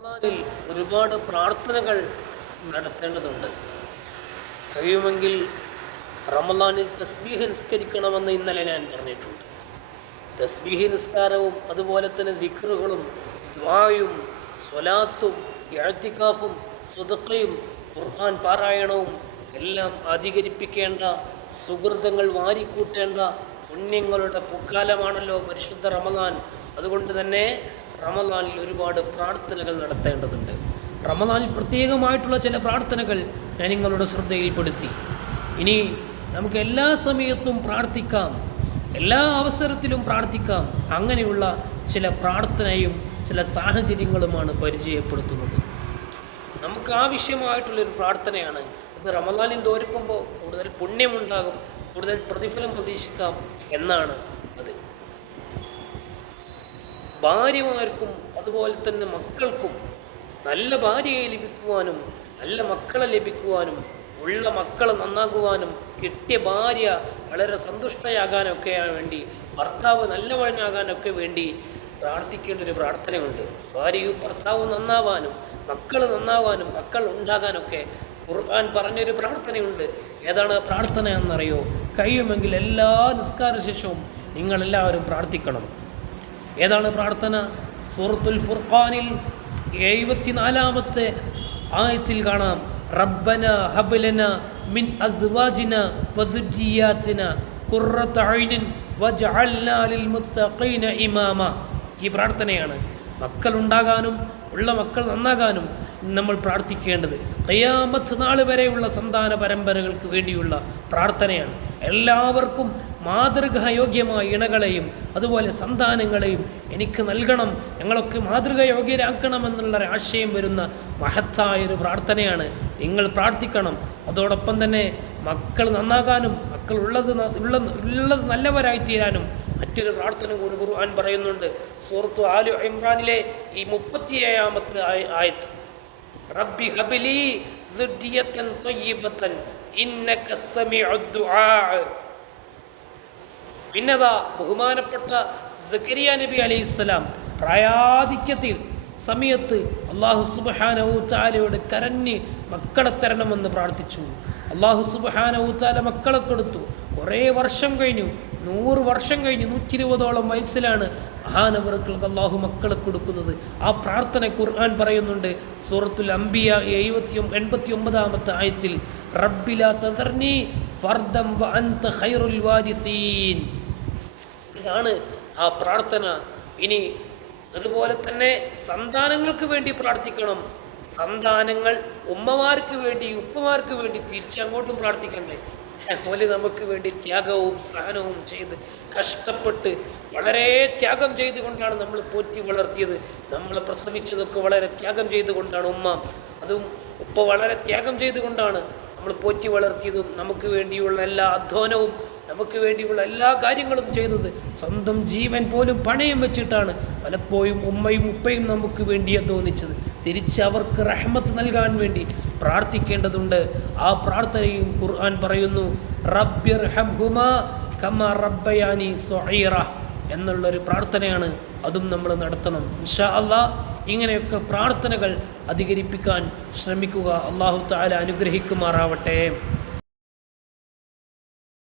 റമദാനിൽ ഒരുപാട് പ്രാർത്ഥനകൾ നടത്തേണ്ടതുണ്ട്. കഴിയുമെങ്കിൽ റമദാനിൽ തസ്ബീഹ് നിസ്കരിക്കണമെന്ന് ഇന്നലെ ഞാൻ പറഞ്ഞിട്ടുണ്ട്. തസ്ബീഹ് നിസ്കാരവും അതുപോലെ തന്നെ ദിക്റുകളും ദ്വായും സ്വലാത്തും എഴുത്തിക്കാഫും സ്വതക്കയും ഖുർആൻ പാരായണവും എല്ലാം അധികരിപ്പിക്കേണ്ട സുഹൃതങ്ങൾ വാരിക്കൂട്ടേണ്ട പുണ്യങ്ങളുടെ പൊക്കാലമാണല്ലോ പരിശുദ്ധ റമദാൻ. അതുകൊണ്ട് തന്നെ റമദാനിൽ ഒരുപാട് പ്രാർത്ഥനകൾ നടത്തേണ്ടതുണ്ട്. റമദാനിൽ പ്രത്യേകമായിട്ടുള്ള ചില പ്രാർത്ഥനകൾ ഞാൻ നിങ്ങളുടെ ശ്രദ്ധയിൽപ്പെടുത്തി. ഇനി നമുക്ക് എല്ലാ സമയത്തും പ്രാർത്ഥിക്കാം. എല്ലാ അവസരത്തിലും പ്രാർത്ഥിക്കാം. അങ്ങനെയുള്ള ചില പ്രാർത്ഥനയും ചില സാഹചര്യങ്ങളുമാണ് പരിചയപ്പെടുത്തുന്നത്. നമുക്ക് ആവശ്യമായിട്ടുള്ളൊരു പ്രാർത്ഥനയാണ്. ഇത് റമദാനിൽ തോൽക്കുമ്പോൾ കൂടുതൽ പുണ്യമുണ്ടാകും കൂടുതൽ പ്രതിഫലം പ്രതീക്ഷിക്കാം എന്നാണ് അത് ഭാര്യമാർക്കും അതുപോലെ തന്നെ മക്കൾക്കും നല്ല ഭാര്യയെ ലഭിക്കുവാനും നല്ല മക്കളെ ലഭിക്കുവാനും ഉള്ള മക്കളെ നന്നാകുവാനും കിട്ടിയ ഭാര്യ വളരെ സന്തുഷ്ടയാകാനൊക്കെ വേണ്ടി ഭർത്താവ് നല്ലവനാകാനൊക്കെ വേണ്ടി പ്രാർത്ഥിക്കേണ്ട ഒരു പ്രാർത്ഥനയുണ്ട്. ഭാര്യയും ഭർത്താവും നന്നാവാനും മക്കൾ നന്നാവാനും മക്കൾ ഉണ്ടാകാനൊക്കെ ഖുർആൻ പറഞ്ഞൊരു പ്രാർത്ഥനയുണ്ട്. ഏതാണ് ആ പ്രാർത്ഥന എന്നറിയോ? കഴിയുമെങ്കിൽ എല്ലാ നിസ്കാര ശേഷവും നിങ്ങളെല്ലാവരും പ്രാർത്ഥിക്കണം. ഏതാണ് പ്രാർത്ഥന? സൂറത്തുൽ ഫുർഖാനിൽ എഴുപത്തിനാലാമത്തെ ആയത്തിൽ കാണാം. റബ്ബന ഹബ്ലന മിൻ അസ്വാജിന വസുജിയാത്തിന ഖുർറത ഐനിൻ വജഅൽനാ ലിൽ മുത്തഖീന ഇമാമ. ഈ പ്രാർത്ഥനയാണ് മക്കൾ ഉണ്ടാകാനും ഉള്ള മക്കൾ നന്നാകാനും നമ്മൾ പ്രാർത്ഥിക്കേണ്ടത്. കയ്യാമത്ത് നാൾ വരെയുള്ള സന്താന പരമ്പരകൾക്ക് വേണ്ടിയുള്ള പ്രാർത്ഥനയാണ്. എല്ലാവർക്കും മാതൃകായോഗ്യമായ ഇണകളെയും അതുപോലെ സന്താനങ്ങളെയും എനിക്ക് നൽകണം. ഞങ്ങളൊക്കെ മാതൃകായോഗ്യരാക്കണമെന്നുള്ള ആശയം വരുന്ന മഹത്തായ ഒരു പ്രാർത്ഥനയാണ്. നിങ്ങൾ പ്രാർത്ഥിക്കണം. അതോടൊപ്പം തന്നെ മക്കൾ നന്നാകാനും മക്കൾ ഉള്ളത് ഉള്ള ഉള്ളത് നല്ലവരായി തീരാനും മറ്റൊരു പ്രാർത്ഥന കൂടി ഖുർആൻ പറയുന്നുണ്ട്. സൂറത്തു ആലു ഇമ്രാനിലെ ഈ മുപ്പത്തിയേഴാമത്തെ ആയ- ആയത്ത്. റബ്ബി ഹബിലി ദുർദിയത്തൻ തൊയ്യബത്തൻ ഇന്നക അദ്ദുആ ദുആ. പിന്നതാ ബഹുമാനപ്പെട്ട സക്കരിയ നബി അലൈഹി സ്വലാം പ്രായാധിക്യത്തിൽ സമയത്ത് അള്ളാഹു സുബഹാനവു ചാലയോട് കരഞ്ഞ് മക്കളെ തരണമെന്ന് പ്രാർത്ഥിച്ചു. അള്ളാഹു സുബഹാനവു ചാല മക്കളെ കൊടുത്തു. കുറേ വർഷം കഴിഞ്ഞു. നൂറ് വർഷം കഴിഞ്ഞു നൂറ്റി ഇരുപതോളം വയസ്സിലാണ് മഹാനവറുകൾക്ക് അള്ളാഹു മക്കളെ കൊടുക്കുന്നത്. ആ പ്രാർത്ഥന ഖുർആൻ പറയുന്നുണ്ട് സൂറത്തുൽ അംബിയ എഴുപത്തി എൺപത്തി ഒമ്പതാമത്തെ ആയത്തിൽ റബ്ബില തദർനി ഫർദം വ അൻത ഖൈറുൽ വാരിസീൻ. ഇതാണ് ആ പ്രാർത്ഥന. ഇനി അതുപോലെ തന്നെ സന്താനങ്ങൾക്ക് വേണ്ടി പ്രാർത്ഥിക്കണം. സന്താനങ്ങൾ ഉമ്മമാർക്ക് വേണ്ടി ഉപ്പമാർക്ക് വേണ്ടി തിരിച്ചങ്ങോട്ടും പ്രാർത്ഥിക്കണ്ടേ? അതുപോലെ നമുക്ക് വേണ്ടി ത്യാഗവും സഹനവും ചെയ്ത് കഷ്ടപ്പെട്ട് വളരെ ത്യാഗം ചെയ്തുകൊണ്ടാണ് നമ്മൾ പോറ്റി വളർത്തിയത്. നമ്മളെ പ്രസവിച്ചതൊക്കെ വളരെ ത്യാഗം ചെയ്തുകൊണ്ടാണ് ഉമ്മ. അതും ഉപ്പ വളരെ ത്യാഗം ചെയ്തുകൊണ്ടാണ് നമ്മൾ പോറ്റി വളർത്തിയതും നമുക്ക് വേണ്ടിയുള്ള എല്ലാ അധ്വാനവും നമുക്ക് വേണ്ടിയുള്ള എല്ലാ കാര്യങ്ങളും ചെയ്തത് സ്വന്തം ജീവൻ പോലും പണയം വെച്ചിട്ടാണ് പലപ്പോഴും ഉമ്മയും ഉപ്പയും നമുക്ക് വേണ്ടി തോന്നിച്ചത്. തിരിച്ച് അവർക്ക് റഹ്മത്ത് നൽകാൻ വേണ്ടി പ്രാർത്ഥിക്കേണ്ടതുണ്ട്. ആ പ്രാർത്ഥനയും ഖുർആൻ പറയുന്നു റബ്ബയാനി എന്നുള്ളൊരു പ്രാർത്ഥനയാണ് അതും നമ്മൾ നടത്തണം. ഇൻഷാ അള്ളാ ഇങ്ങനെയൊക്കെ പ്രാർത്ഥനകൾ അധികരിപ്പിക്കാൻ ശ്രമിക്കുക. അള്ളാഹു താല അനുഗ്രഹിക്കുമാറാവട്ടെ.